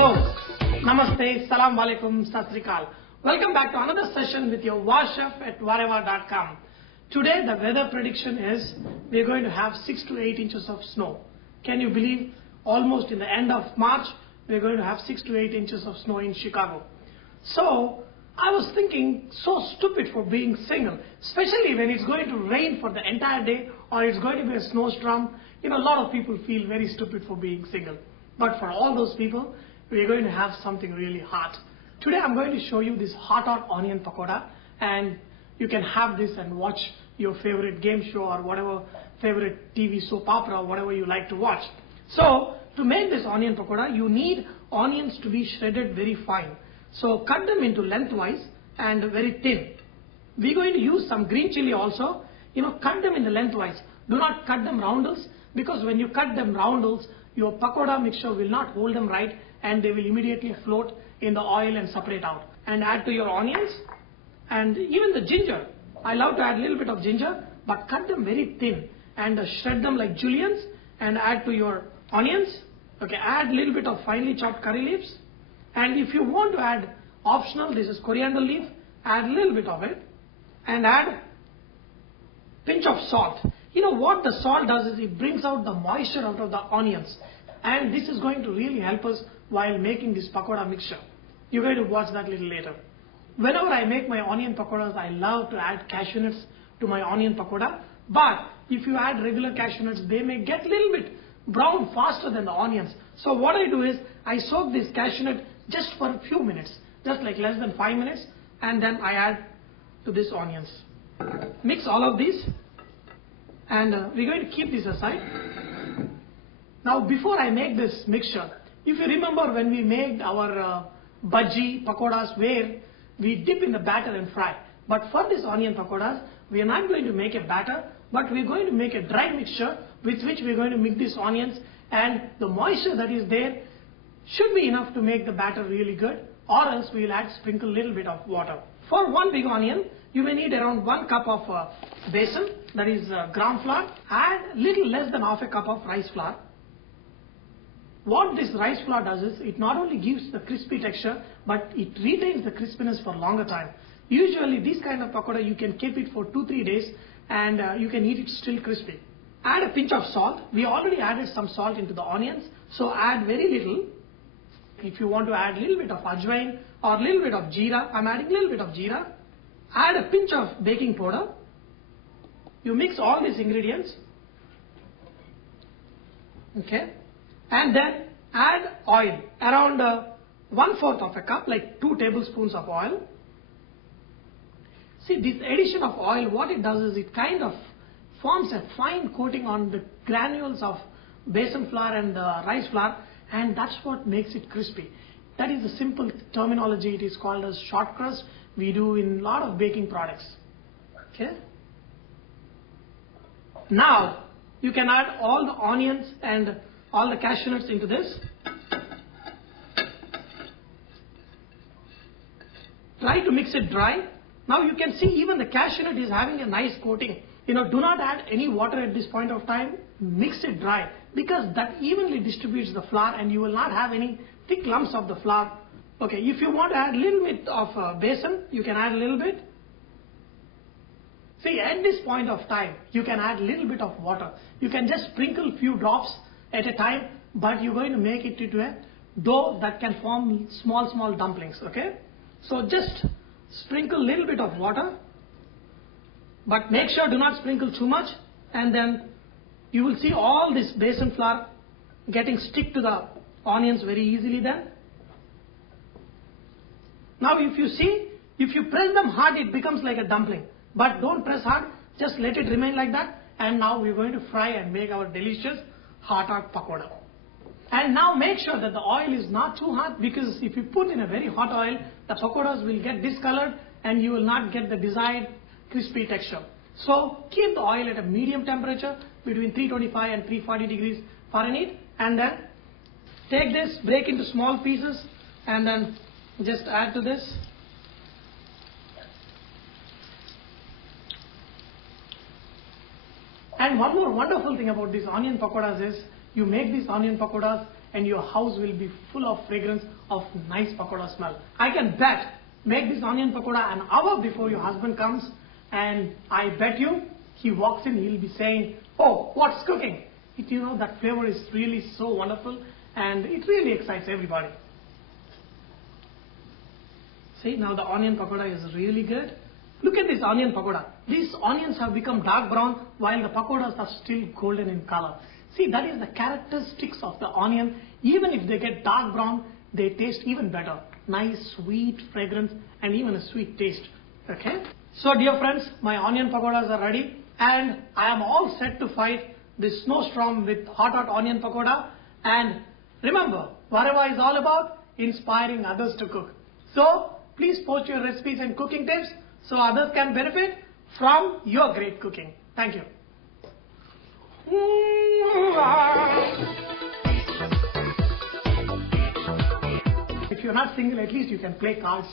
Hello, Namaste, Salam Alaikum, Sat Sri Akal. Welcome back to another session with your War Chef at Vareva.com. Today the weather prediction is we are going to have 6 to 8 inches of snow. Can you believe almost in the end of March we are going to have 6 to 8 inches of snow in Chicago. So I was thinking, so stupid for being single, especially when it's going to rain for the entire day or it's going to be a snowstorm. You know, a lot of people feel very stupid for being single. But for all those people, we are going to have something really hot. Today I'm going to show you this hot onion pakoda, and you can have this and watch your favorite game show or whatever favorite TV soap opera, whatever you like to watch. So to make this onion pakoda, you need onions to be shredded very fine. So cut them into lengthwise and very thin. We're going to use some green chili also. You know, cut them in the lengthwise. Do not cut them roundels, because when you cut them roundels, your pakoda mixture will not hold them right and they will immediately float in the oil and separate out. And add to your onions and even the ginger. I love to add a little bit of ginger, but cut them very thin and shred them like juliennes and add to your onions. Okay, add a little bit of finely chopped curry leaves. And if you want to add optional, this is coriander leaf, add a little bit of it and add pinch of salt. You know what the salt does is it brings out the moisture out of the onions, and this is going to really help us while making this pakoda mixture. You're going to watch that a little later. Whenever I make my onion pakodas, I love to add cashew nuts to my onion pakoda, but if you add regular cashew nuts, they may get a little bit brown faster than the onions. So what I do is I soak this cashew nut just for a few minutes, just like less than 5 minutes, and then I add to this onions. Mix all of these, and we're going to keep this aside. Now before I make this mixture, if you remember when we made our bhaji pakodas where we dip in the batter and fry, but for this onion pakodas we are not going to make a batter, but we're going to make a dry mixture with which we're going to mix these onions, and the moisture that is there should be enough to make the batter really good, or else we'll sprinkle a little bit of water. For one big onion, you may need around 1 cup of besan, that is gram flour. Add little less than half a cup of rice flour. What this rice flour does is it not only gives the crispy texture, but it retains the crispiness for longer time. Usually this kind of pakoda you can keep it for 2-3 days and you can eat it still crispy. Add a pinch of salt. We already added some salt into the onions, so add very little. If you want to add a little bit of ajwain or a little bit of jeera, I'm adding a little bit of jeera. Add a pinch of baking powder. You mix all these ingredients. Okay. And then add oil, around 1/4 of a cup, like 2 tablespoons of oil. See, this addition of oil, what it does is it kind of forms a fine coating on the granules of besan flour and the rice flour, and that's what makes it crispy. That is the simple terminology. It is called as short crust. We do in a lot of baking products. Okay. Now you can add all the onions and all the cashew nuts into this. Try to mix it dry. Now you can see even the cashew nut is having a nice coating. You know, do not add any water at this point of time. Mix it dry, because that evenly distributes the flour and you will not have any thick lumps of the flour. Okay, if you want to add a little bit of besan, you can add a little bit. See, at this point of time, you can add a little bit of water. You can just sprinkle a few drops at a time, but you're going to make it into a dough that can form small dumplings. Okay, so just sprinkle a little bit of water, but make sure do not sprinkle too much, and then you will see all this besan flour getting stick to the onions very easily then. Now if you see, if you press them hard, it becomes like a dumpling, but don't press hard, just let it remain like that. And now we're going to fry and make our delicious hot pakoda. And now make sure that the oil is not too hot, because if you put in a very hot oil, the pakodas will get discolored and you will not get the desired crispy texture. So keep the oil at a medium temperature between 325 and 340 degrees Fahrenheit, and then take this, break into small pieces, and then just add to this. And one more wonderful thing about these onion pakodas is you make these onion pakodas and your house will be full of fragrance of nice pakoda smell. I can bet, make this onion pakoda an hour before your husband comes, and I bet you, he walks in, he'll be saying, "Oh, what's cooking?" That flavor is really so wonderful, and it really excites everybody. See, now the onion pakoda is really good. Look at this onion pakoda. These onions have become dark brown while the pakodas are still golden in color. See, that is the characteristics of the onion. Even if they get dark brown, they taste even better. Nice, sweet fragrance and even a sweet taste. Okay? So dear friends, my onion pakodas are ready and I am all set to fight this snowstorm with hot onion pakoda. And remember, Vareva is all about inspiring others to cook. So please post your recipes and cooking tips so others can benefit from your great cooking. Thank you. If you're not single, at least you can play cards.